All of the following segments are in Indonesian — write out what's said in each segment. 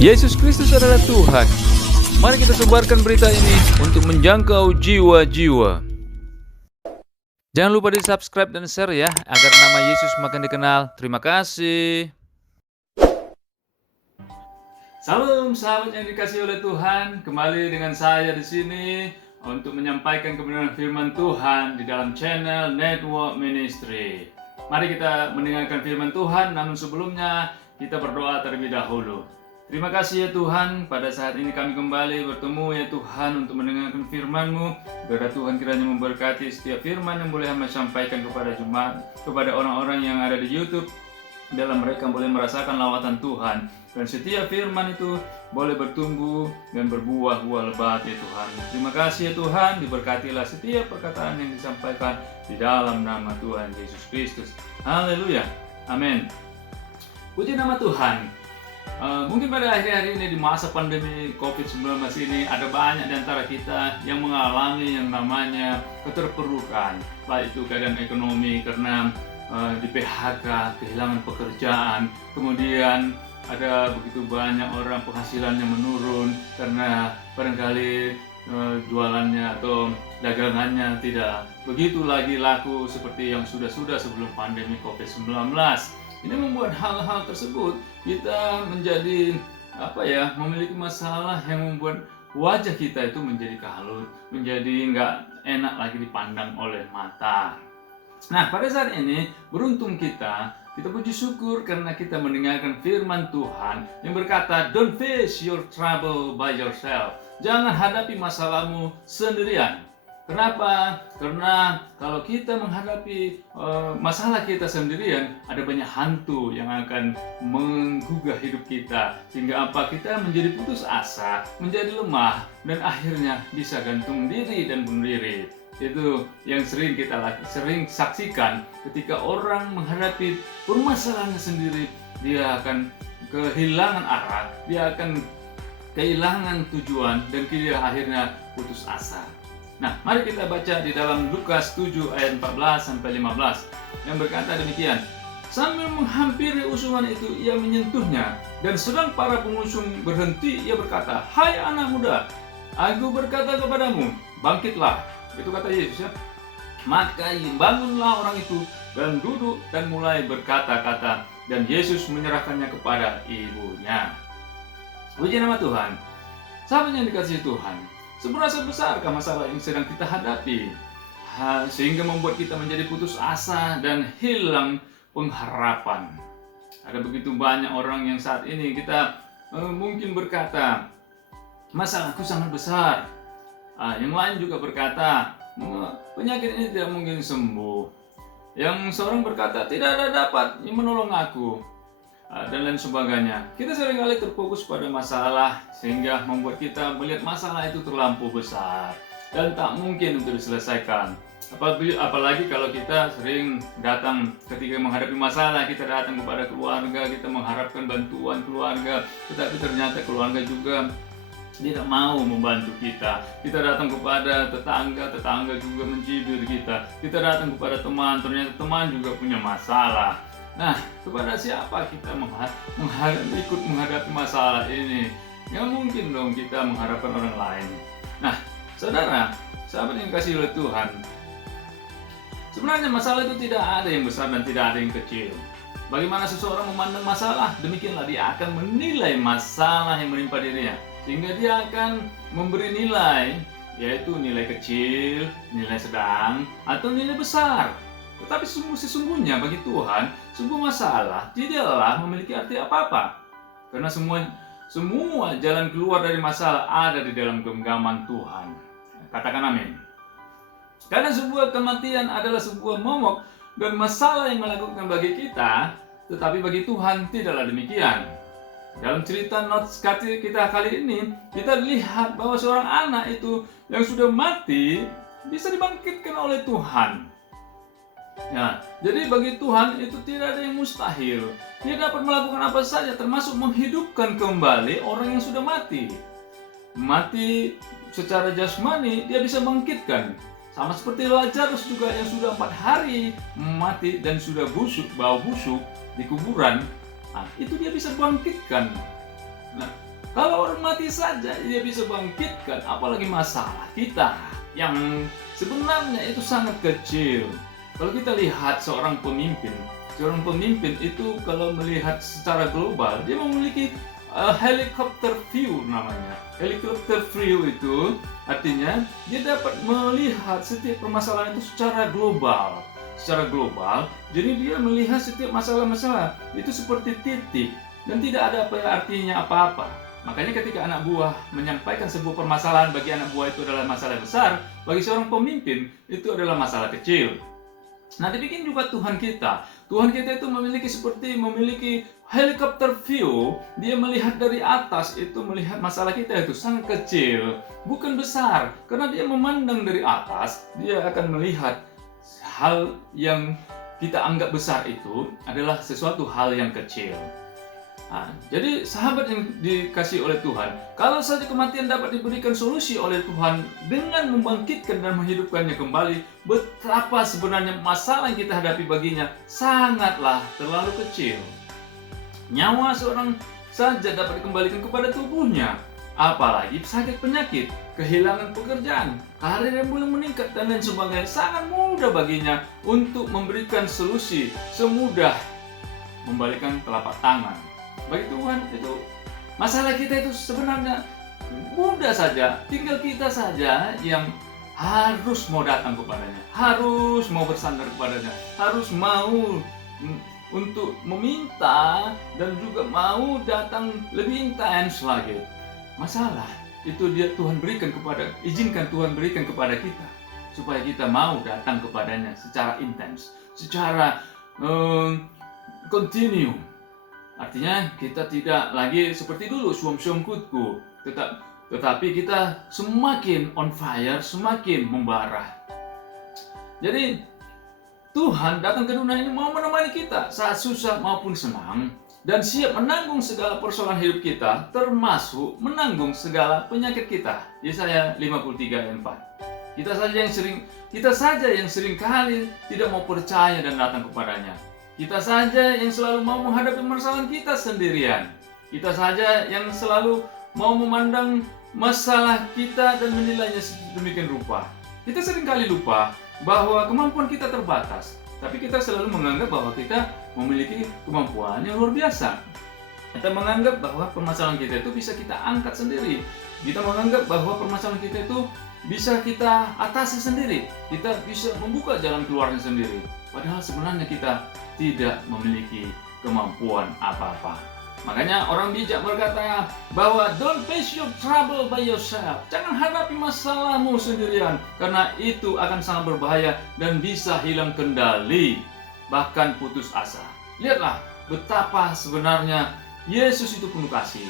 Yesus Kristus adalah Tuhan. Mari kita sebarkan berita ini untuk menjangkau jiwa-jiwa. Jangan lupa di subscribe dan share ya, agar nama Yesus makin dikenal. Terima kasih. Salam sahabat yang dikasihi oleh Tuhan. Kembali dengan saya di sini untuk menyampaikan kebenaran firman Tuhan di dalam channel Network Ministry. Mari kita mendengarkan firman Tuhan, namun sebelumnya kita berdoa terlebih dahulu. Terima kasih ya Tuhan, pada saat ini kami kembali bertemu ya Tuhan untuk mendengarkan firman-Mu. Biar Tuhan kiranya memberkati setiap firman yang boleh hamba sampaikan kepada jemaat, kepada orang-orang yang ada di YouTube, dalam mereka boleh merasakan lawatan Tuhan. Dan setiap firman itu boleh bertumbuh dan berbuah-buah lebat ya Tuhan. Terima kasih ya Tuhan, diberkatilah setiap perkataan yang disampaikan di dalam nama Tuhan Yesus Kristus. Haleluya, amin. Puji nama Tuhan. Mungkin pada akhir-akhir ini di masa pandemi COVID-19 ini ada banyak di antara kita yang mengalami yang namanya keterpurukan, baik itu keadaan ekonomi karena di PHK, kehilangan pekerjaan, kemudian ada begitu banyak orang penghasilannya menurun karena barangkali jualannya atau dagangannya tidak begitu lagi laku seperti yang sudah sebelum pandemi COVID-19. Ini membuat hal-hal tersebut kita menjadi memiliki masalah yang membuat wajah kita itu menjadi kalut, menjadi nggak enak lagi dipandang oleh mata. Nah, pada saat ini beruntung kita puji syukur karena kita mendengarkan firman Tuhan yang berkata, "Don't face your trouble by yourself." Jangan hadapi masalahmu sendirian. Kenapa? Karena kalau kita menghadapi masalah kita sendirian, ada banyak hantu yang akan menggugah hidup kita, sehingga kita menjadi putus asa, menjadi lemah, dan akhirnya bisa gantung diri dan bunuh diri. Itu yang sering saksikan ketika orang menghadapi permasalahannya sendiri, dia akan kehilangan arah, dia akan kehilangan tujuan, dan dia akhirnya putus asa. Nah, mari kita baca di dalam Lukas 7 ayat 14-15 yang berkata demikian. Sambil menghampiri usungan itu, ia menyentuhnya, dan sedang para pengusung berhenti, ia berkata, "Hai anak muda, aku berkata kepadamu, bangkitlah." Itu kata Yesus ya. Maka bangunlah orang itu dan duduk dan mulai berkata-kata, dan Yesus menyerahkannya kepada ibunya. Puji nama Tuhan. Sahabat yang dikasihi Tuhan, seberapa besarkah masalah yang sedang kita hadapi sehingga membuat kita menjadi putus asa dan hilang pengharapan? Ada begitu banyak orang yang saat ini kita mungkin berkata, masalahku sangat besar. Yang lain juga berkata, penyakit ini tidak mungkin sembuh. Yang seorang berkata, tidak ada dapat yang menolong aku, dan lain sebagainya. Kita seringkali terfokus pada masalah sehingga membuat kita melihat masalah itu terlampau besar dan tak mungkin untuk diselesaikan. Apalagi kalau kita sering datang ketika menghadapi masalah, kita datang kepada keluarga, kita mengharapkan bantuan keluarga, tetapi ternyata keluarga juga tidak mau membantu kita. Kita datang kepada tetangga juga mencibir kita. Kita datang kepada teman, ternyata teman juga punya masalah. Nah, kepada siapa kita ikut menghadapi masalah ini? Nggak mungkin dong kita mengharapkan orang lain. Nah, sahabat yang kasih oleh Tuhan, sebenarnya masalah itu tidak ada yang besar dan tidak ada yang kecil. Bagaimana seseorang memandang masalah, demikianlah dia akan menilai masalah yang menimpa dirinya. Sehingga dia akan memberi nilai, yaitu nilai kecil, nilai sedang, atau nilai besar. Tetapi sesungguhnya bagi Tuhan, sebuah masalah tidaklah memiliki arti apa-apa. Karena semua jalan keluar dari masalah ada di dalam genggaman Tuhan. Katakan amin. Karena sebuah kematian adalah sebuah momok dan masalah yang melakukan bagi kita, tetapi bagi Tuhan tidaklah demikian. Dalam cerita notes kita kali ini, kita lihat bahwa seorang anak itu yang sudah mati bisa dibangkitkan oleh Tuhan. Ya, jadi bagi Tuhan itu tidak ada yang mustahil. Dia dapat melakukan apa saja, termasuk menghidupkan kembali orang yang sudah mati. Mati secara jasmani, dia bisa bangkitkan. Sama seperti Lazarus juga yang sudah 4 hari mati dan sudah bau busuk di kuburan. Nah, itu dia bisa bangkitkan. Nah, Kalau orang mati saja dia bisa bangkitkan, apalagi masalah kita yang sebenarnya itu sangat kecil. Kalau kita lihat seorang pemimpin itu kalau melihat secara global, dia memiliki helicopter view namanya. Helicopter view itu artinya dia dapat melihat setiap permasalahan itu secara global. Jadi dia melihat setiap masalah-masalah itu seperti titik dan tidak ada artinya apa-apa. Makanya ketika anak buah menyampaikan sebuah permasalahan, bagi anak buah itu adalah masalah besar, bagi seorang pemimpin itu adalah masalah kecil. Nah, demikian juga Tuhan kita. Tuhan kita itu memiliki helicopter view. Dia melihat dari atas, itu melihat masalah kita itu sangat kecil, bukan besar. Karena dia memandang dari atas, dia akan melihat hal yang kita anggap besar itu adalah sesuatu hal yang kecil. Nah, jadi sahabat yang dikasih oleh Tuhan, kalau saja kematian dapat diberikan solusi oleh Tuhan dengan membangkitkan dan menghidupkannya kembali, betapa sebenarnya masalah yang kita hadapi baginya sangatlah terlalu kecil. Nyawa seorang saja dapat dikembalikan kepada tubuhnya, apalagi sakit penyakit, kehilangan pekerjaan, karir yang belum meningkat dan lain sebagainya. Sangat mudah baginya untuk memberikan solusi, semudah membalikan telapak tangan. Bagi Tuhan itu masalah kita itu sebenarnya mudah saja, tinggal kita saja yang harus mau datang kepadanya, harus mau bersandar kepadanya, harus mau untuk meminta dan juga mau datang lebih intens lagi. Masalah itu izinkan Tuhan berikan kepada kita supaya kita mau datang kepadanya secara intens, secara continue. Artinya kita tidak lagi seperti dulu suam-suam kutku, tetapi kita semakin on fire, semakin membara. Jadi Tuhan datang ke dunia ini mau menemani kita saat susah maupun senang, dan siap menanggung segala persoalan hidup kita, termasuk menanggung segala penyakit kita. Yesaya 53 ayat 4. Kita saja yang sering kali tidak mau percaya dan datang kepadanya. Kita saja yang selalu mau menghadapi masalah kita sendirian. Kita saja yang selalu mau memandang masalah kita dan menilainya sedemikian rupa. Kita seringkali lupa bahwa kemampuan kita terbatas, tapi kita selalu menganggap bahwa kita memiliki kemampuan yang luar biasa. Kita menganggap bahwa permasalahan kita itu bisa kita angkat sendiri. Kita menganggap bahwa permasalahan kita itu bisa kita atasi sendiri. Kita bisa membuka jalan keluarnya sendiri. Padahal sebenarnya kita tidak memiliki kemampuan apa-apa. Makanya orang bijak berkata bahwa don't face your trouble by yourself. Jangan hadapi masalahmu sendirian, karena itu akan sangat berbahaya dan bisa hilang kendali, bahkan putus asa. Lihatlah betapa sebenarnya Yesus itu penuh kasih.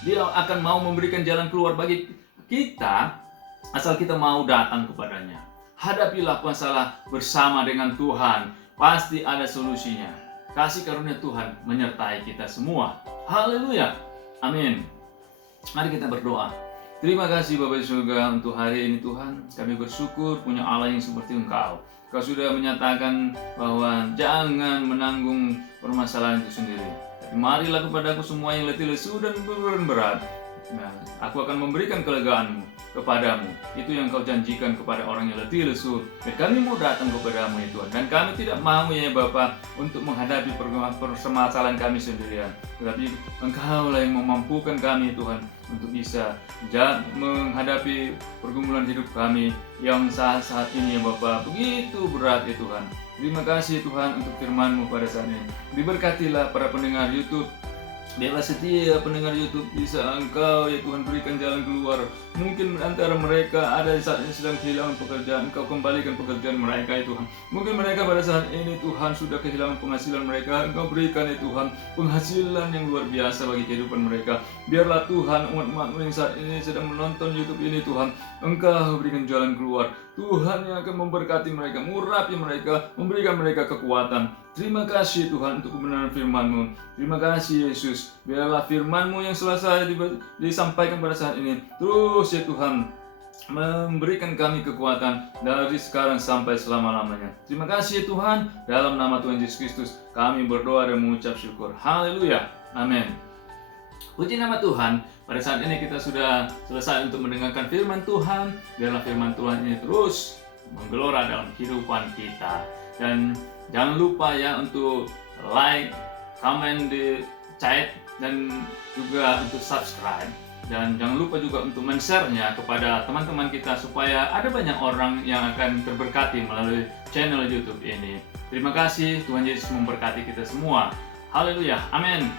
Dia akan mau memberikan jalan keluar bagi kita asal kita mau datang kepadanya. Hadapilah masalah bersama dengan Tuhan. Pasti ada solusinya. Kasih karunia Tuhan menyertai kita semua. Haleluya. Amin. Mari kita berdoa. Terima kasih Bapa di surga untuk hari ini Tuhan. Kami bersyukur punya Allah yang seperti Engkau. Kau sudah menyatakan bahwa jangan menanggung permasalahan itu sendiri. Tapi marilah kepadaku semua yang letih lesu dan beban berat. Nah, aku akan memberikan kelegaanmu kepadamu. Itu yang kau janjikan kepada orang yang letih lesu. Dan kami mau datang kepadamu ya Tuhan. Dan kami tidak mau ya Bapa untuk menghadapi permasalahan kami sendirian. Tetapi Engkau lah yang memampukan kami Tuhan untuk bisa menghadapi pergumulan hidup kami yang saat ini ya Bapa begitu berat ya Tuhan. Terima kasih Tuhan untuk firman-Mu pada saat ini. Diberkatilah para pendengar YouTube. Biarlah setiap pendengar YouTube bisa Engkau ya Tuhan berikan jalan keluar. Mungkin antara mereka ada saat ini sedang kehilangan pekerjaan, Engkau kembalikan pekerjaan mereka ya Tuhan. Mungkin mereka pada saat ini Tuhan sudah kehilangan penghasilan mereka, Engkau berikan ya Tuhan penghasilan yang luar biasa bagi kehidupan mereka. Biarlah Tuhan umat-umat yang saat ini sedang menonton YouTube ini Tuhan, Engkau berikan jalan keluar. Tuhan yang akan memberkati mereka, mengurapi mereka, memberikan mereka kekuatan. Terima kasih Tuhan untuk kebenaran firman-Mu. Terima kasih Yesus. Biarlah firman-Mu yang selesai disampaikan pada saat ini terus ya Tuhan memberikan kami kekuatan dari sekarang sampai selama-lamanya. Terima kasih ya Tuhan. Dalam nama Tuhan Yesus Kristus kami berdoa dan mengucap syukur. Haleluya. Amin. Puji nama Tuhan, pada saat ini kita sudah selesai untuk mendengarkan firman Tuhan. Biarlah firman Tuhan ini terus menggelora dalam kehidupan kita. Dan jangan lupa ya untuk like, comment di chat, dan juga untuk subscribe. Dan jangan lupa juga untuk men-share-nya kepada teman-teman kita supaya ada banyak orang yang akan terberkati melalui channel YouTube ini. Terima kasih, Tuhan Yesus memberkati kita semua. Haleluya, amin.